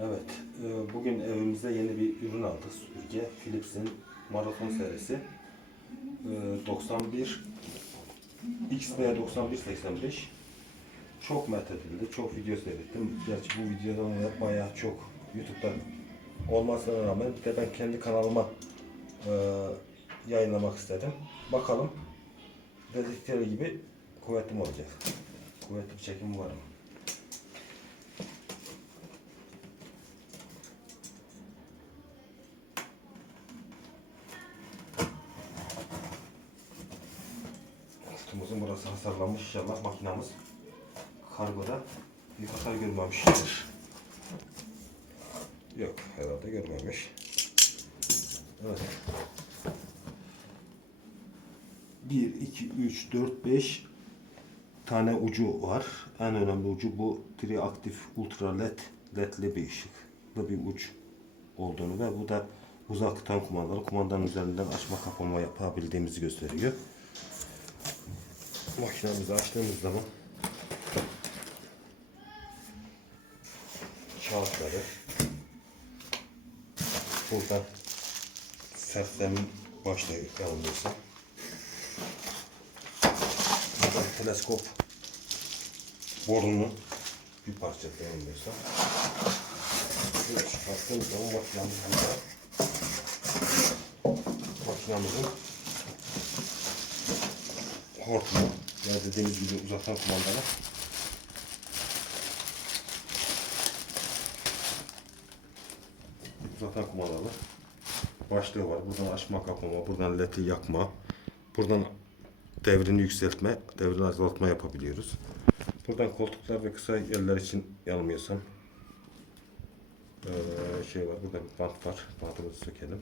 Evet, e, bugün evimize yeni bir ürün aldık süpürge. Philips'in maraton serisi. E, 91 XB 9185 çok methedildi, çok video seyrettim. Gerçi bu videodan da bayağı çok YouTube'da olmasına rağmen bir de ben kendi kanalıma e, yayınlamak istedim. Bakalım dedikleri gibi kuvvetli mi olacak? Kuvvetli bir çekim var mı? Kutumuzun burası hasarlanmış inşallah makinamız kargoda bir hasar görmemiştir. Yok herhalde görmemiş. Evet. 1, 2, 3, 4, 5 tane ucu var. En önemli ucu bu triaktif ultra led ledli bir ışıklı bir uç olduğunu ve bu da uzaktan kumandalı kumandanın üzerinden açma kapama yapabildiğimizi gösteriyor. Makinamızı açtığımız zaman kağıtları buradan sertlemin başlıyor yanılmıyorsam. Buradan teleskop borunun bir parça yanılmıyorsam. Şöyle çıkarttığımız zaman makinamız burada. Makinamızın hortumu ya dediğimiz gibi uzaktan kumandalı. Uzaktan kumandalı. Başlığı var. Buradan açma kapama, buradan ledi yakma, buradan devrini yükseltme, devrini azaltma yapabiliyoruz. Buradan koltuklar ve kısa yerler için yanılmıyorsam eee, şey var. Burada bir bant var. Bantımızı sökelim.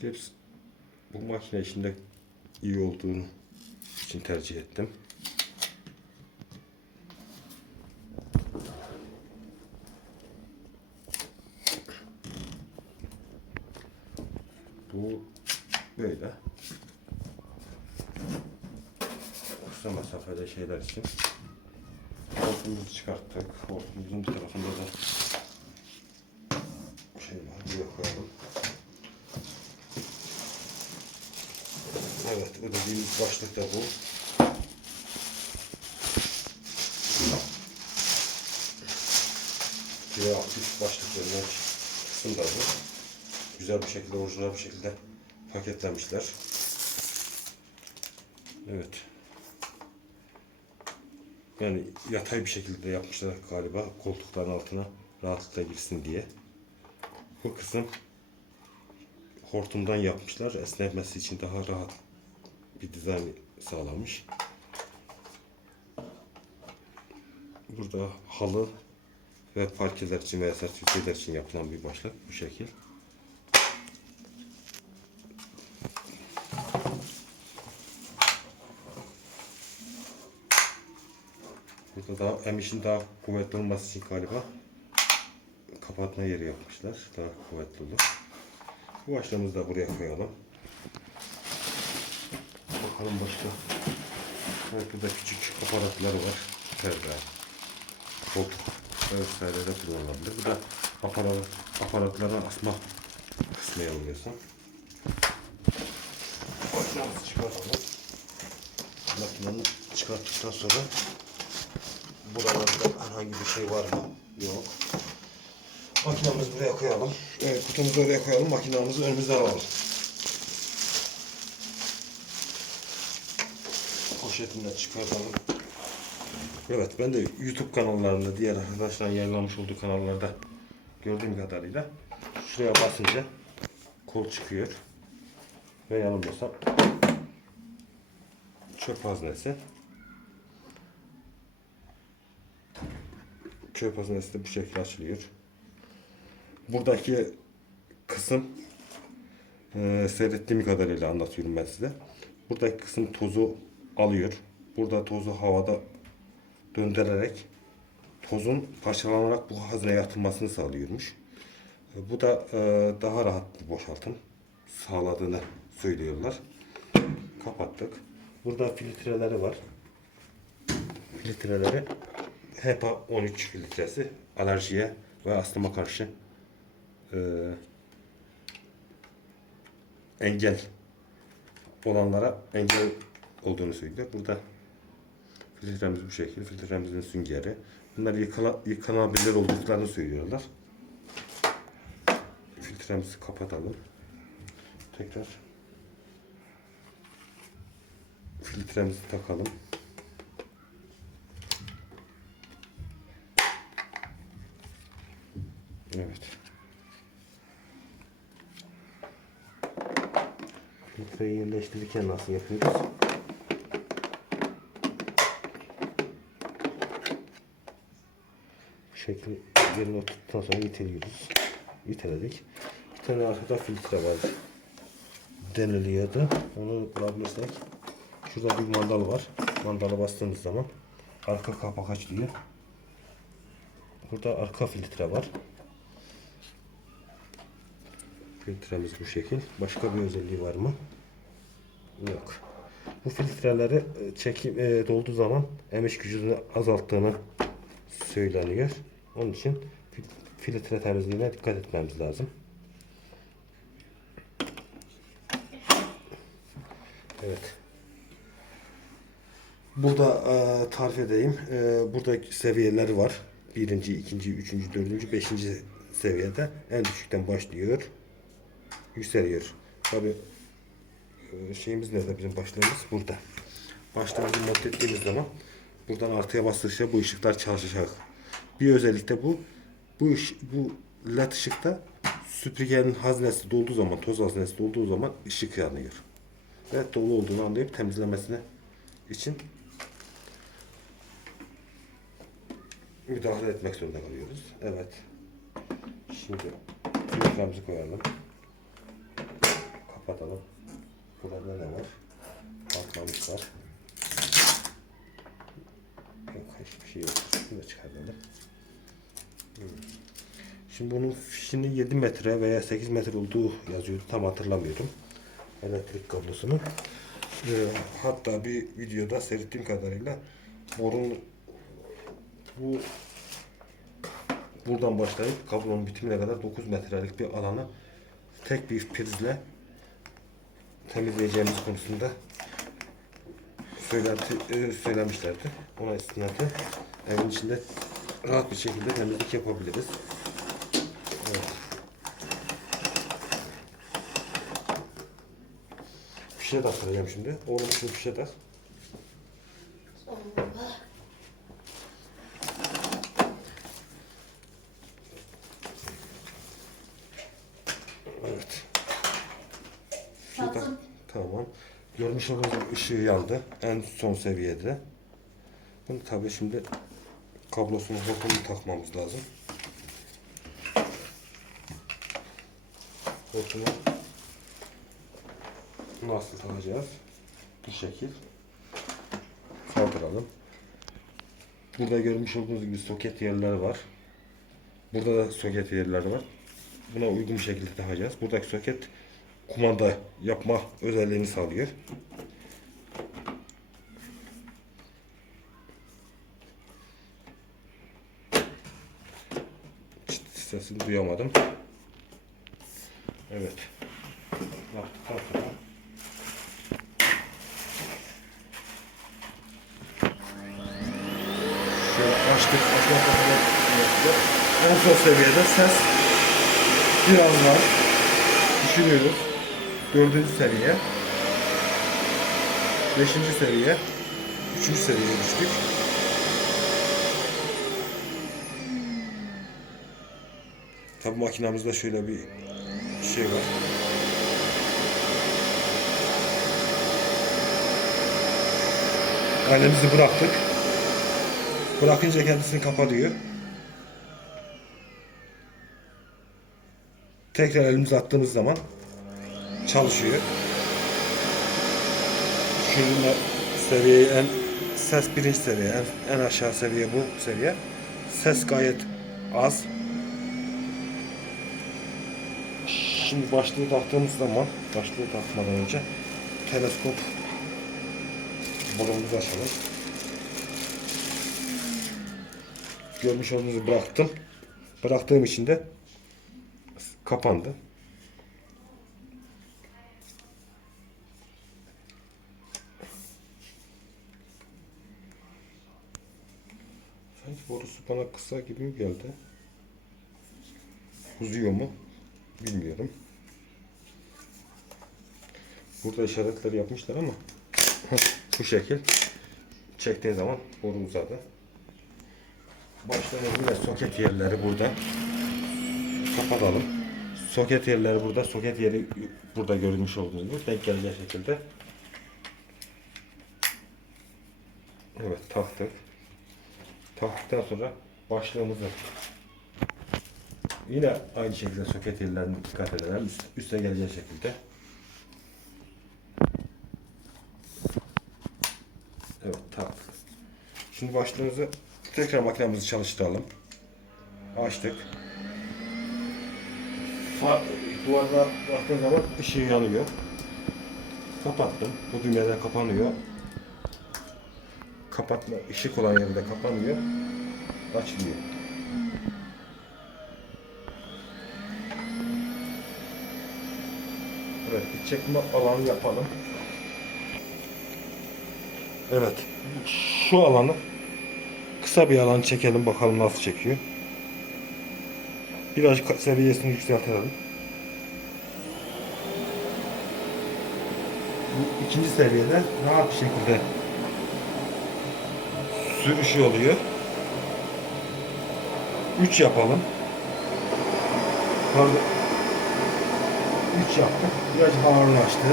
Philips bu makine işinde iyi olduğunu için tercih ettim. Bu böyle. Kısa mesafede şeyler için. Hortumumuzu çıkarttık. Hortumumuzun bir tarafında da şey var. Buraya koyalım. Evet, ödediğimiz başlık da bu. Diğer aktif başlıklarından kısım da bu. Güzel bir şekilde, orijinal bir şekilde paketlemişler. Evet. Yani yatay bir şekilde yapmışlar galiba koltukların altına rahatlıkla girsin diye. Bu kısım hortumdan yapmışlar. Esnemesi için daha rahat bir dizayn sağlamış. Burada halı ve parkeler için veya sertifikalar için yapılan bir başlık bu şekil. Burada daha hem işin daha kuvvetli olması için galiba kapatma yeri yapmışlar. Daha kuvvetli olur. Bu başlığımızı da buraya koyalım. Bakalım başka. Evet burada küçük aparatlar var. Perde, koltuk vesairede kullanılabilir. Bu da aparat, aparatlara asma kısmı yanılıyorsam. Makinamızı çıkartalım. Makineyi çıkarttıktan sonra buralarda herhangi bir şey var mı? Yok. Makinamızı buraya koyalım. Evet, kutumuzu oraya koyalım. Makinamızı önümüze alalım. Poşetinden çıkartalım. Evet, ben de YouTube kanallarında, diğer arkadaşların yayınlamış olduğu kanallarda gördüğüm kadarıyla şuraya basınca kol çıkıyor. Ve yanılmıyorsam çöp haznesi. Çöp haznesi de bu şekilde açılıyor buradaki kısım e, seyrettiğim kadarıyla anlatıyorum ben size. Buradaki kısım tozu alıyor. Burada tozu havada döndürerek tozun parçalanarak bu hazneye atılmasını sağlıyormuş. E, Bu da e, daha rahat bir boşaltım sağladığını söylüyorlar. Kapattık. Burada filtreleri var. filtreleri HEPA 13 filtresi alerjiye ve astıma karşı e, engel olanlara engel olduğunu söylüyor. Burada filtremiz bu şekilde. Filtremizin süngeri. Bunlar yıkana, yıkanabilir olduklarını söylüyorlar. Filtremizi kapatalım. Tekrar filtremizi takalım. Evet. Filtreyi yerleştirirken nasıl yapıyoruz? Şekli yerine oturttuktan sonra iteliyoruz. İteledik. Bir tane arkada filtre var. Deniliyordu. Onu bulabilirsek. Şurada bir mandal var. Mandalı bastığımız zaman arka kapak açılıyor. Burada arka filtre var. Filtremiz bu şekil. Başka bir özelliği var mı? Yok. Bu filtreleri e, çekim e, dolduğu zaman emiş gücünü azalttığını söyleniyor. Onun için fil- filtre temizliğine dikkat etmemiz lazım. Evet. Burada e, tarif edeyim. E, burada seviyeler var. Birinci, ikinci, üçüncü, dördüncü, beşinci seviyede en düşükten başlıyor. Yükseliyor. Tabi şeyimiz nerede bizim başlığımız? Burada. Başlığımızı mod ettiğimiz zaman buradan artıya bastırışa bu ışıklar çalışacak. Bir özellik de bu. Bu, ış, bu led ışıkta süpürgenin haznesi dolduğu zaman, toz haznesi dolduğu zaman ışık yanıyor. Ve dolu olduğunu anlayıp temizlemesine için müdahale etmek zorunda kalıyoruz. Evet. Şimdi filtremizi koyalım. Kapatalım. Burada ne var? Patlamış var. Yok hiçbir şey yok. Şunu da çıkartalım. Şimdi bunun fişinin 7 metre veya 8 metre olduğu yazıyordu. Tam hatırlamıyorum. Elektrik kablosunun. Ee, hatta bir videoda seyrettiğim kadarıyla borun bu buradan başlayıp kablonun bitimine kadar 9 metrelik bir alanı tek bir prizle temizleyeceğimiz konusunda söylenti, e, söylemişlerdi. Ona istinaden evin içinde rahat bir şekilde temizlik yapabiliriz. Evet. Fişe taktıracağım şimdi. Oğlum için fişe tak. Evet. Tamam. Görmüş olduğunuz ışığı yandı. En son seviyede. Bunu tabii şimdi kablosunu hortumunu takmamız lazım. Hortumu nasıl takacağız? Bu şekil. Kaldıralım. Burada görmüş olduğunuz gibi soket yerleri var. Burada da soket yerleri var. Buna uygun bir şekilde takacağız. Buradaki soket kumanda yapma özelliğini sağlıyor. Sesini duyamadım. Evet. Yaptıktan sonra Şöyle açtık. Kadar en son seviyede ses biraz var. Düşürüyoruz. Dördüncü seviye. Beşinci seviye. Üçüncü seviyeye düştük. Tabi makinamızda şöyle bir şey var. Aynamızı bıraktık. Bırakınca kendisini kapatıyor. Tekrar elimize attığımız zaman çalışıyor. Şununla seviyeyi en ses birinci seviye, en, en aşağı seviye bu seviye. Ses gayet az. Şimdi başlığı taktığımız zaman, başlığı takmadan önce teleskop balonumuzu açalım. görmüş olduğunuz gibi bıraktım. Bıraktığım için de kapandı. Sanki borusu bana kısa gibi geldi? Uzuyor mu? Bilmiyorum. Burada işaretleri yapmışlar ama bu şekil çektiğin zaman boru uzadı. Başlarına yine soket yerleri burada. Kapatalım. Soket yerleri burada. Soket yeri burada görülmüş olduğunuz gibi denk gelecek şekilde. Evet taktık. Taktıktan sonra başlığımızı yine aynı şekilde soket yerlerine dikkat edelim. Üst, üste geleceği şekilde. Evet taktık. Şimdi başlığımızı tekrar makinemizi çalıştıralım. Açtık. Fa duvarda baktığın zaman ışığı yanıyor. Kapattım. Bu düğmeden kapanıyor. Kapatma, ışık olan yerinde kapanıyor. Açılıyor. Evet, bir çekme alanı yapalım. Evet, şu alanı kısa bir alan çekelim bakalım nasıl çekiyor. Birazcık seviyesini yükseltelim. Bu ikinci seviyede rahat bir şekilde sürüşü oluyor. 3 yapalım. Pardon. 3 yaptık. Biraz ağırlaştı.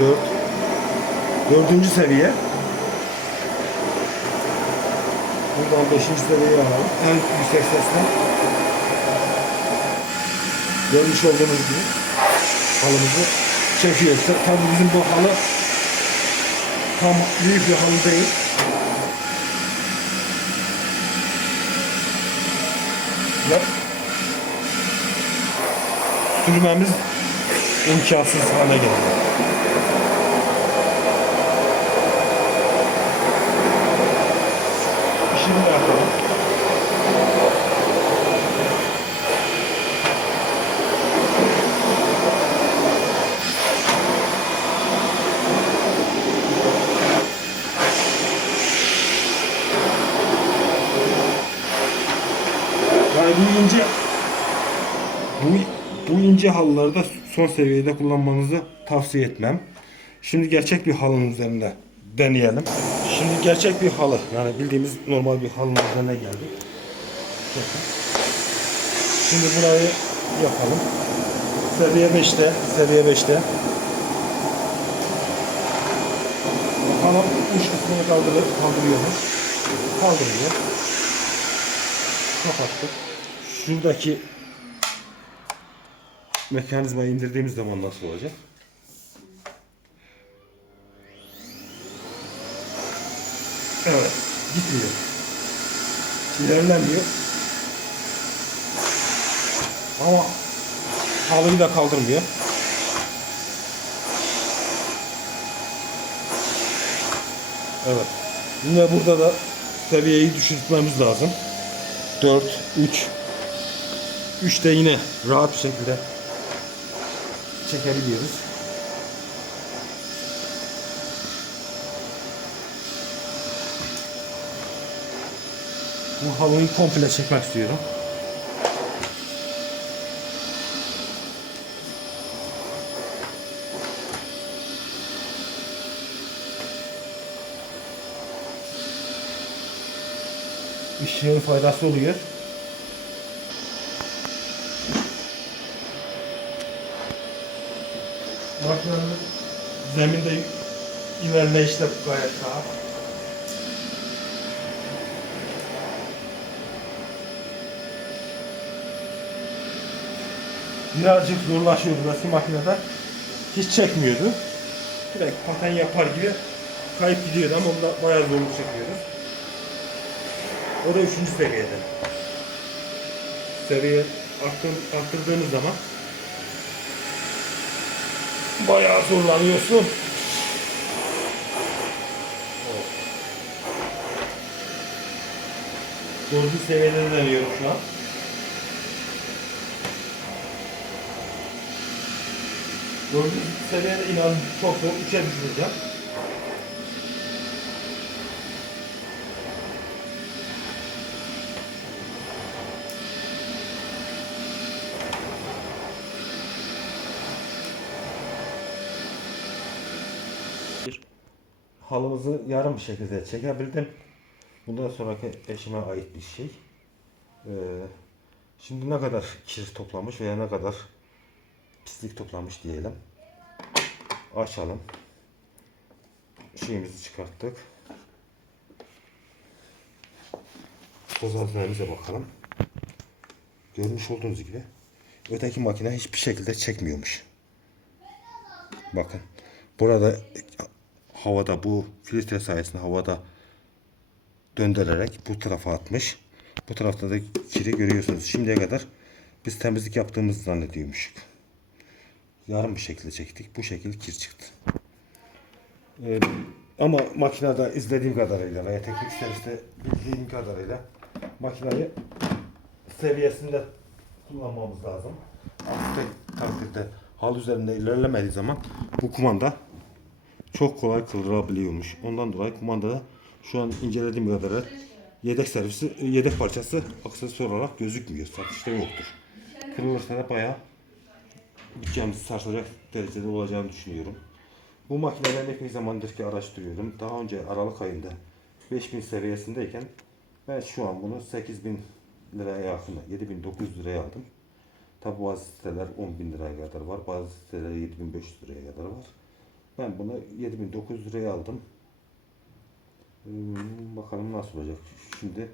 4 Dördüncü seviye. Buradan beşinci seviyeyi alalım. En yüksek sesle. Görmüş olduğunuz gibi halımızı çekiyor. Tabii bizim bu halı tam büyük bir halı değil. Ve sürmemiz imkansız hale geldi. İşini de yapalım. Yani bu ince bu, bu ince halıları da son seviyede kullanmanızı tavsiye etmem. Şimdi gerçek bir halının üzerinde deneyelim. Şimdi gerçek bir halı yani bildiğimiz normal bir halının üzerine geldik. Şimdi burayı yapalım. Seviye 5'te, seviye 5'te. Bakalım uç kısmını kaldırır, kaldırıyor mu? Kaldırıyor. Kapattık. Şuradaki mekanizmayı indirdiğimiz zaman nasıl olacak? Evet, gitmiyor. İlerlemiyor. Ama halıyı da kaldırmıyor. Evet. Yine burada da seviyeyi düşürtmemiz lazım. 4, 3. 3 de yine rahat bir şekilde çekebiliyoruz. Bu halıyı komple çekmek istiyorum. Işığın faydası oluyor. Makinenin zeminde ilerleyişte gayet rahat. birazcık zorlaşıyordu eski makinede. Hiç çekmiyordu. Direkt paten yapar gibi kayıp gidiyordu ama onda bayağı zorluk çekiyordu. O da üçüncü seviyede. Seviye arttır, arttırdığınız zaman bayağı zorlanıyorsun. Evet. Dördüncü seviyede deniyorum şu an. Dördüncü seviyede inan çok zor. Üçe düşüreceğim. Halımızı yarım şekilde çekebildim. Bundan sonraki eşime ait bir şey. Ee, şimdi ne kadar kir toplamış veya ne kadar pislik toplamış diyelim. Açalım. Şeyimizi çıkarttık. Tozaltılarımıza bakalım. Görmüş olduğunuz gibi öteki makine hiçbir şekilde çekmiyormuş. Bakın. Burada havada bu filtre sayesinde havada döndürerek bu tarafa atmış. Bu tarafta da kiri görüyorsunuz. Şimdiye kadar biz temizlik yaptığımızı zannediyormuşuk. Yarım bir şekilde çektik. Bu şekilde kir çıktı. Ee, ama makinede izlediğim kadarıyla veya teknik serviste bildiğim kadarıyla makinayı seviyesinde kullanmamız lazım. Aksi takdirde hal üzerinde ilerlemediği zaman bu kumanda çok kolay kıldırabiliyormuş. Ondan dolayı kumandada şu an incelediğim kadarıyla yedek servisi, yedek parçası aksesuar olarak gözükmüyor. Satışta yoktur. Kırılırsa da bayağı bütçemizi sarsacak derecede olacağını düşünüyorum. Bu makineleri epey zamandır ki araştırıyordum. Daha önce Aralık ayında 5000 seviyesindeyken ben şu an bunu 8000 liraya yakın, 7900 liraya aldım. Tabi bazı siteler 10.000 liraya kadar var, bazı siteler 7500 liraya kadar var. Ben bunu 7900 liraya aldım. Hmm, bakalım nasıl olacak. Şimdi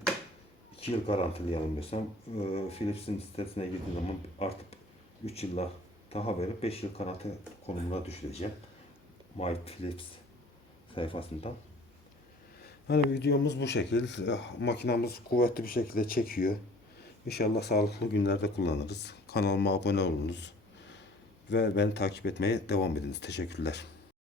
2 yıl garantili yanılmıyorsam e, Philips'in sitesine girdiğim zaman artık 3 yılla daha verip 5 yıl garanti konumuna düşüreceğim. My Philips sayfasından. Hani videomuz bu şekilde. Makinamız kuvvetli bir şekilde çekiyor. İnşallah sağlıklı günlerde kullanırız. Kanalıma abone olunuz. Ve beni takip etmeye devam ediniz. Teşekkürler.